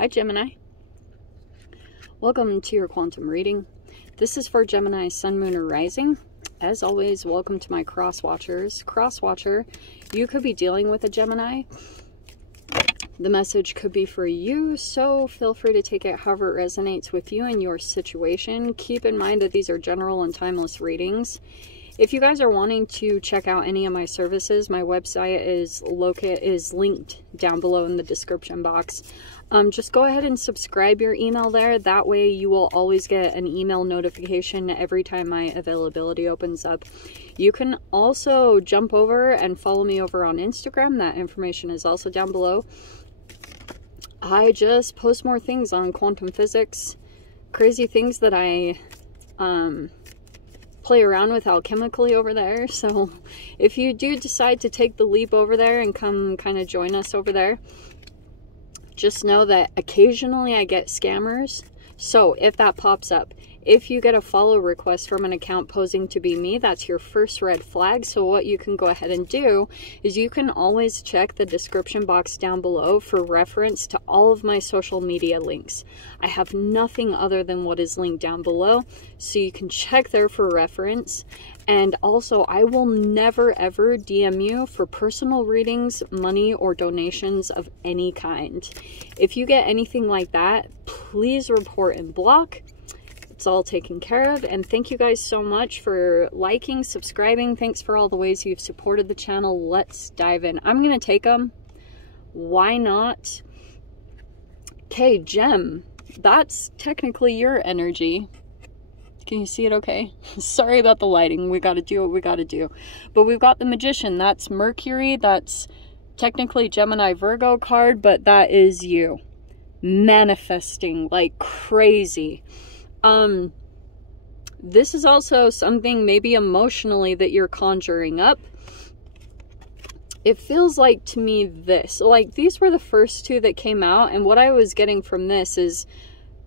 Hi Gemini. Welcome to your quantum reading. This is for Gemini Sun, Moon, or Rising. As always, welcome to my cross watchers. Cross watcher, you could be dealing with a Gemini. The message could be for you, so feel free to take it however it resonates with you and your situation. Keep in mind that these are general and timeless readings. If you guys are wanting to check out any of my services, my website is linked down below in the description box. Just go ahead and subscribe your email there. That way you will always get an email notification every time my availability opens up. You can also jump over and follow me over on Instagram. That information is also down below. I just post more things on quantum physics, crazy things that I play around with alchemically over there. So if you do decide to take the leap over there and come kind of join us over there, just know that occasionally I get scammers. So if that pops up, if you get a follow request from an account posing to be me, that's your first red flag. So what you can go ahead and do is you can always check the description box down below for reference to all of my social media links. I have nothing other than what is linked down below, so you can check there for reference. And also, I will never ever DM you for personal readings, money, or donations of any kind. If you get anything like that, please report and block. It's all taken care of. And thank you guys so much for liking, subscribing. Thanks for all the ways you've supported the channel. Let's dive in. I'm going to take them. Why not? Okay, Gem. That's technically your energy. Can you see it okay? Sorry about the lighting. We got to do what we got to do. But we've got the Magician. That's Mercury. That's technically Gemini Virgo card, but that is you. Manifesting like crazy. This is also something maybe emotionally that you're conjuring up. It feels like to me this, like these were the first two that came out, and what I was getting from this is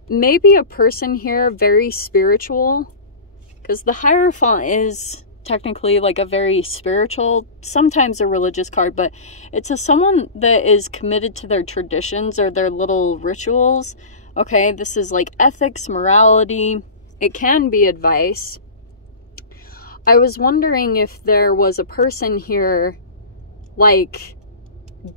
maybe a person here very spiritual, because the Hierophant is technically like a very spiritual, sometimes a religious card, but it's someone that is committed to their traditions or their little rituals. Okay, this is like ethics, morality. It can be advice. I was wondering if there was a person here like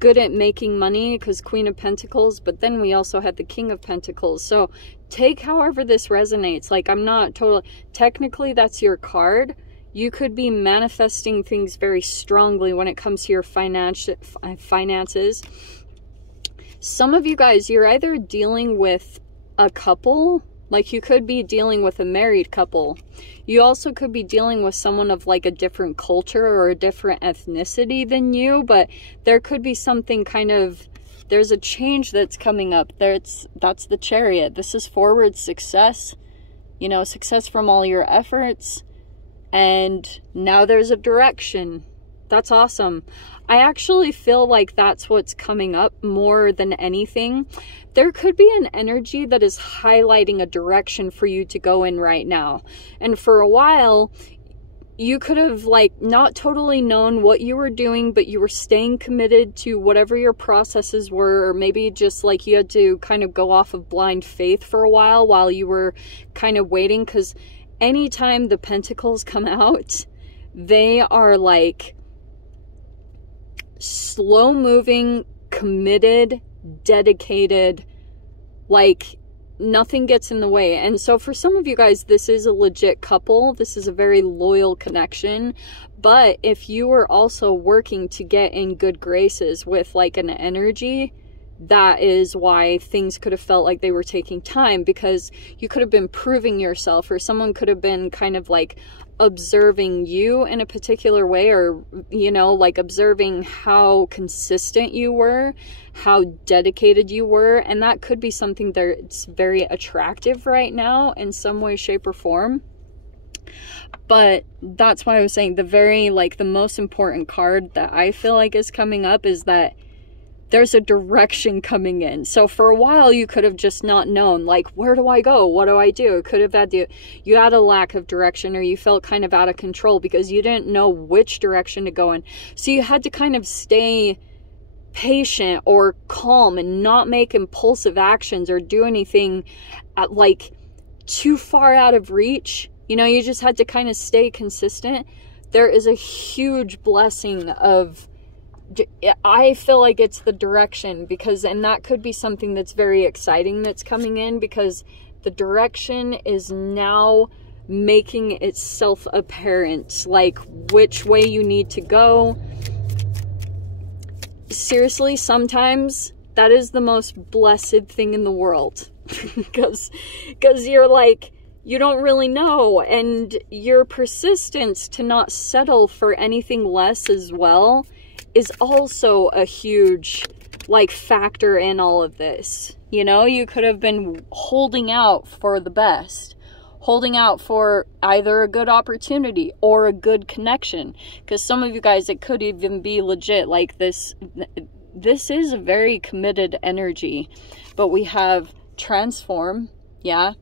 good at making money, because Queen of Pentacles, but then we also had the King of Pentacles. So take however this resonates. Like, I'm not totally, technically that's your card. You could be manifesting things very strongly when it comes to your finances. Some of you guys, you're either dealing with a couple, like you could be dealing with a married couple. You also could be dealing with someone of like a different culture or a different ethnicity than you, but there could be something kind of, there's a change that's coming up. That's the Chariot. This is forward success, you know, success from all your efforts. And now there's a direction. That's awesome. I actually feel like that's what's coming up more than anything. There could be an energy that is highlighting a direction for you to go in right now. And for a while, you could have like not totally known what you were doing, but you were staying committed to whatever your processes were, or maybe just like you had to kind of go off of blind faith for a while you were kind of waiting. Because anytime the Pentacles come out, they are like slow moving, committed, dedicated, like nothing gets in the way. And so for some of you guys, this is a legit couple. This is a very loyal connection. But if you were also working to get in good graces with like an energy, that is why things could have felt like they were taking time, because you could have been proving yourself, or someone could have been kind of like observing you in a particular way, or, you know, like observing how consistent you were, how dedicated you were. And that could be something that's very attractive right now in some way, shape, or form. But that's why I was saying the most important card that I feel like is coming up is that there's a direction coming in. So for a while, you could have just not known, like, where do I go? What do I do? It could have had you had a lack of direction, or you felt kind of out of control because you didn't know which direction to go in. So you had to kind of stay patient or calm and not make impulsive actions or do anything like too far out of reach. You know, you just had to kind of stay consistent. There is a huge blessing of, I feel like it's the direction, because, and that could be something that's very exciting that's coming in, because the direction is now making itself apparent, like which way you need to go. Seriously, sometimes that is the most blessed thing in the world, because you're like, you don't really know, and your persistence to not settle for anything less as well is also a huge like factor in all of this. You know, you could have been holding out for the best, holding out for either a good opportunity or a good connection, because some of you guys, it could even be legit like this is a very committed energy. But we have transform. Yeah,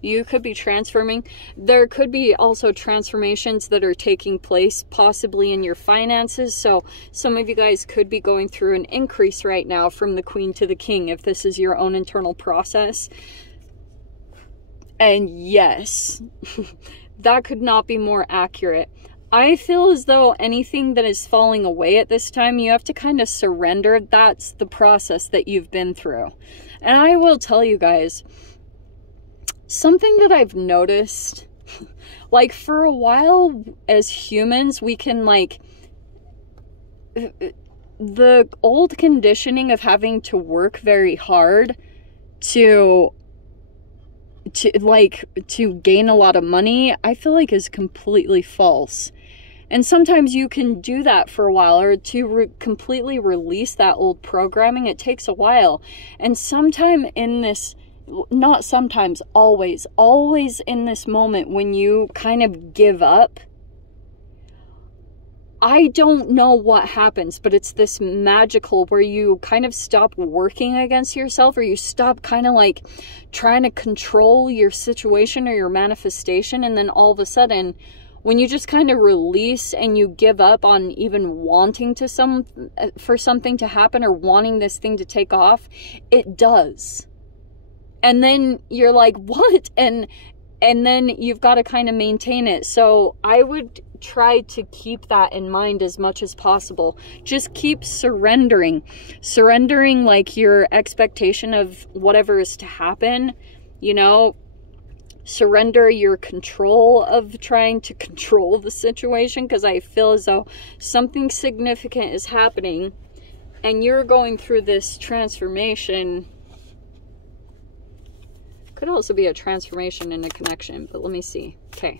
you could be transforming. There could be also transformations that are taking place possibly in your finances. So some of you guys could be going through an increase right now from the Queen to the King, if this is your own internal process. And yes, that could not be more accurate. I feel as though anything that is falling away at this time, you have to kind of surrender. That's the process that you've been through. And I will tell you guys, something that I've noticed, like for a while as humans, we can like, the old conditioning of having to work very hard to gain a lot of money, I feel like is completely false. And sometimes you can do that for a while, or to completely release that old programming, it takes a while. And sometime in this, not sometimes, always in this moment when you kind of give up, I don't know what happens, but it's this magical where you kind of stop working against yourself, or you stop kind of like trying to control your situation or your manifestation. And then all of a sudden, when you just kind of release and you give up on even wanting for something to happen or wanting this thing to take off, it does. And then you're like, what? And then you've got to kind of maintain it. So I would try to keep that in mind as much as possible. Just keep surrendering like your expectation of whatever is to happen, you know. Surrender your control of trying to control the situation, because I feel as though something significant is happening and you're going through this transformation. Could also be a transformation in a connection, but let me see. Okay.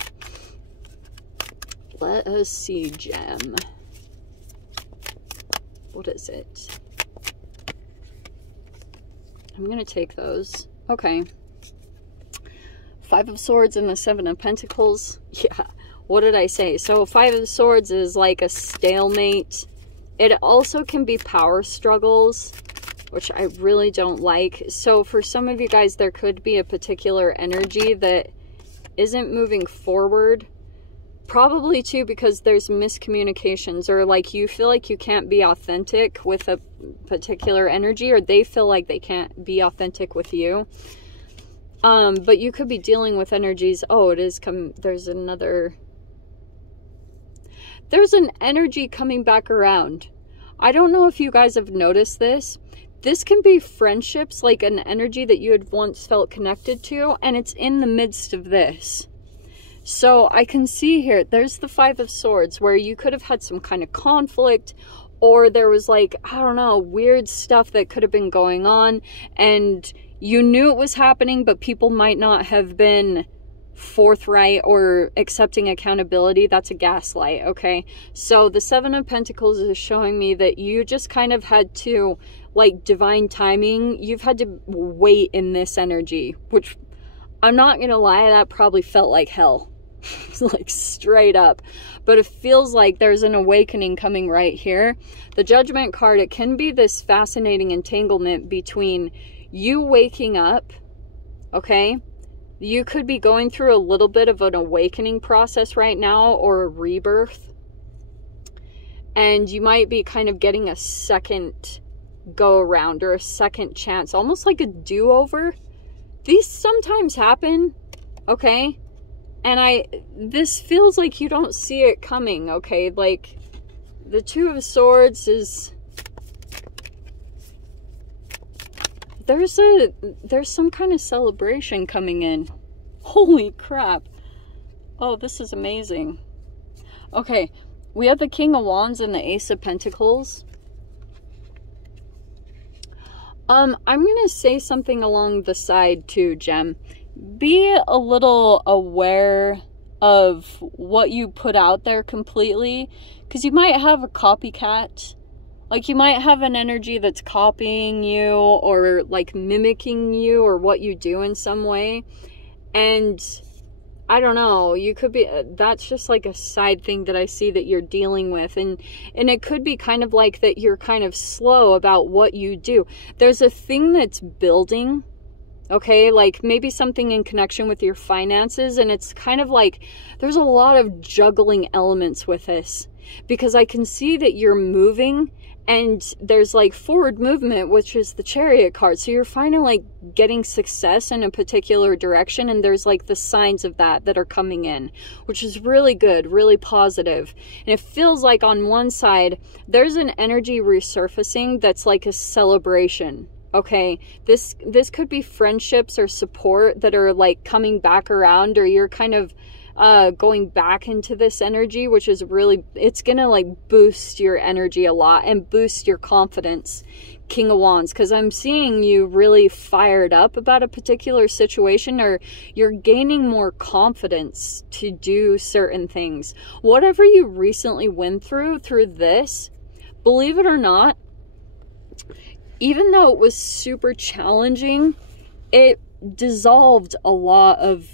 Let us see, Gem. What is it? I'm going to take those. Okay. 5 of Swords and the 7 of Pentacles. Yeah. What did I say? So 5 of Swords is like a stalemate. It also can be power struggles, which I really don't like. So for some of you guys, there could be a particular energy that isn't moving forward. Probably too because there's miscommunications, or like you feel like you can't be authentic with a particular energy, or they feel like they can't be authentic with you. But you could be dealing with energies. Oh, it is there's an energy coming back around. I don't know if you guys have noticed this. This can be friendships, like an energy that you had once felt connected to, and it's in the midst of this. So I can see here, there's the 5 of Swords, where you could have had some kind of conflict, or there was like, I don't know, weird stuff that could have been going on, and you knew it was happening, but people might not have been forthright or accepting accountability. That's a gaslight, okay? So the 7 of Pentacles is showing me that you just kind of had to, like, divine timing. You've had to wait in this energy, which I'm not gonna lie, that probably felt like hell. Like straight up. But it feels like there's an awakening coming right here. The Judgment card, it can be this fascinating entanglement between you waking up, okay? You could be going through a little bit of an awakening process right now, or a rebirth. And you might be kind of getting a second go around or a second chance, almost like a do-over. These sometimes happen, okay? And this feels like you don't see it coming, okay? Like, the Two of Swords is... There's some kind of celebration coming in. Holy crap. Oh, this is amazing. Okay, we have the King of Wands and the Ace of Pentacles. I'm gonna say something along the side too, Gem. Be a little aware of what you put out there completely, because you might have a copycat. Like, you might have an energy that's copying you or like mimicking you or what you do in some way. And I don't know, you could be, that's just like a side thing that I see that you're dealing with. And it could be kind of like that you're kind of slow about what you do. There's a thing that's building, okay? Like maybe something in connection with your finances. And it's kind of like there's a lot of juggling elements with this, because I can see that you're moving. And there's like forward movement, which is the Chariot card. So you're finally like getting success in a particular direction. And there's like the signs of that are coming in, which is really good, really positive. And it feels like on one side, there's an energy resurfacing that's like a celebration. Okay, this could be friendships or support that are like coming back around, or you're kind of going back into this energy, which is really, it's gonna like boost your energy a lot and boost your confidence, King of Wands, because I'm seeing you really fired up about a particular situation, or you're gaining more confidence to do certain things. Whatever you recently went through this, believe it or not, even though it was super challenging, it dissolved a lot of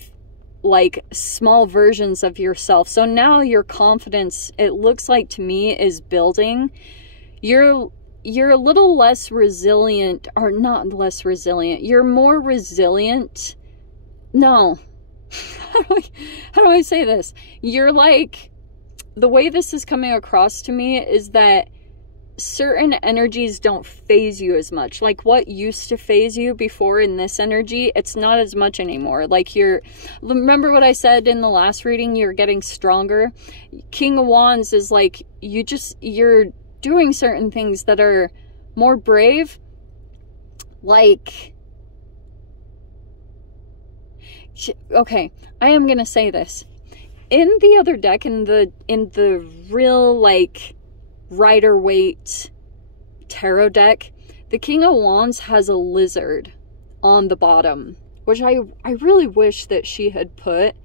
like small versions of yourself. So now your confidence, it looks like to me, is building. You're a little less resilient, or not less resilient. You're more resilient. No. How do I say this? You're like, the way this is coming across to me is that certain energies don't phase you as much. Like what used to phase you before in this energy, it's not as much anymore. Like remember what I said in the last reading, you're getting stronger. King of Wands is like, you're doing certain things that are more brave. Like, okay, I am gonna say this. In the other deck, in the real like Rider-Waite tarot deck, the King of Wands has a lizard on the bottom, which I really wish that she had put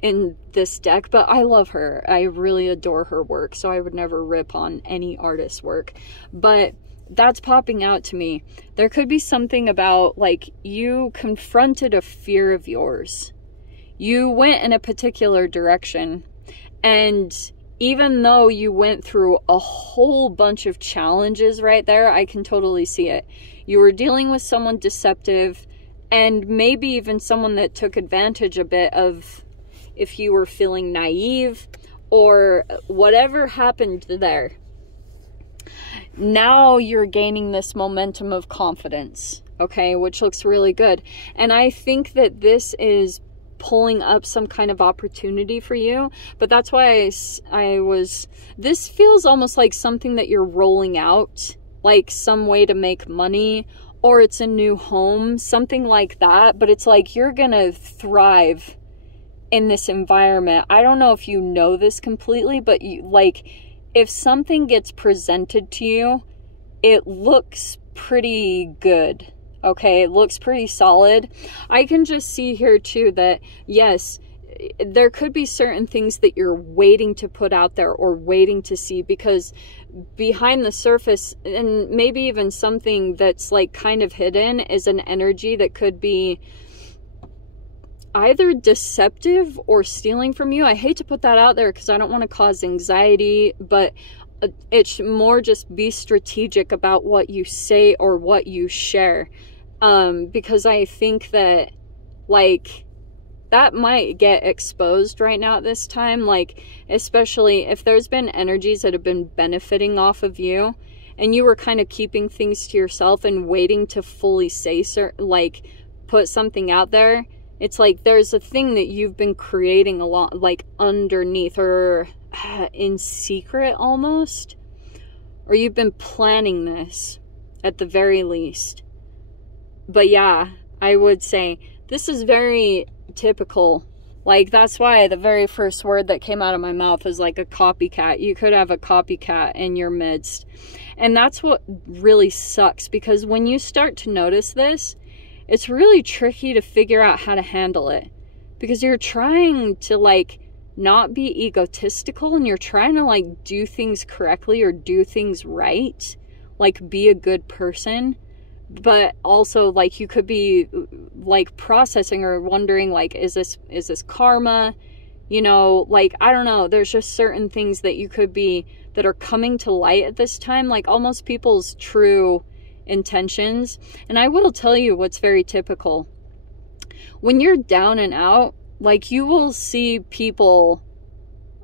in this deck, but I love her. I really adore her work, so I would never rip on any artist's work. But that's popping out to me. There could be something about like you confronted a fear of yours. You went in a particular direction, and even though you went through a whole bunch of challenges right there, I can totally see it. You were dealing with someone deceptive, and maybe even someone that took advantage a bit of if you were feeling naive or whatever happened there. Now you're gaining this momentum of confidence, okay, which looks really good. And I think that this is pulling up some kind of opportunity for you, but that's why this feels almost like something that you're rolling out, like some way to make money, or it's a new home, something like that. But it's like you're gonna thrive in this environment. I don't know if you know this completely, but if something gets presented to you, it looks pretty good. Okay, it looks pretty solid. I can just see here too that, yes, there could be certain things that you're waiting to put out there or waiting to see, because behind the surface, and maybe even something that's like kind of hidden, is an energy that could be either deceptive or stealing from you. I hate to put that out there because I don't want to cause anxiety, but it's more just be strategic about what you say or what you share, because I think that like that might get exposed right now at this time, like especially if there's been energies that have been benefiting off of you, and you were kind of keeping things to yourself and waiting to fully say like put something out there, it's like there's a thing that you've been creating a lot, like underneath or in secret almost, or you've been planning this at the very least. But yeah, I would say this is very typical. Like, that's why the very first word that came out of my mouth was like a copycat. You could have a copycat in your midst. And that's what really sucks, because when you start to notice this, it's really tricky to figure out how to handle it, because you're trying to like not be egotistical, and you're trying to like do things correctly or do things right, like be a good person. But also, like, you could be like processing or wondering, like, is this karma? You know, like, I don't know, there's just certain things that you could be that are coming to light at this time, like almost people's true intentions. And I will tell you what's very typical. When you're down and out, like, you will see people,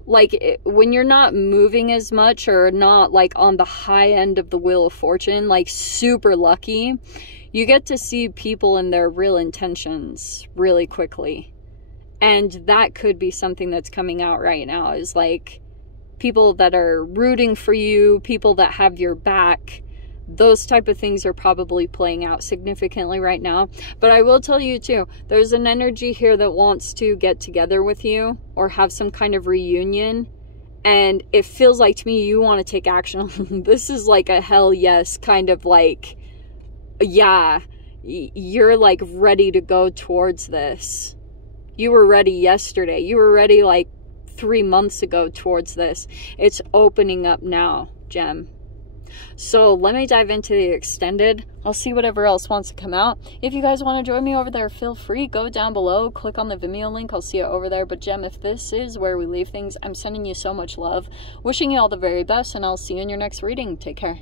like, when you're not moving as much or not like on the high end of the wheel of fortune, like super lucky, you get to see people in their real intentions really quickly. And that could be something that's coming out right now, is like people that are rooting for you, people that have your back. Those type of things are probably playing out significantly right now. But I will tell you too, there's an energy here that wants to get together with you or have some kind of reunion. And it feels like to me you want to take action. This is like a hell yes kind of like, yeah, you're like ready to go towards this. You were ready yesterday. You were ready like 3 months ago towards this. It's opening up now, Gem. So let me dive into the extended. I'll see whatever else wants to come out. If you guys want to join me over there, feel free. Go down below, click on the Vimeo link. I'll see you over there. But Gem, if this is where we leave things, I'm sending you so much love, wishing you all the very best, and I'll see you in your next reading. Take care.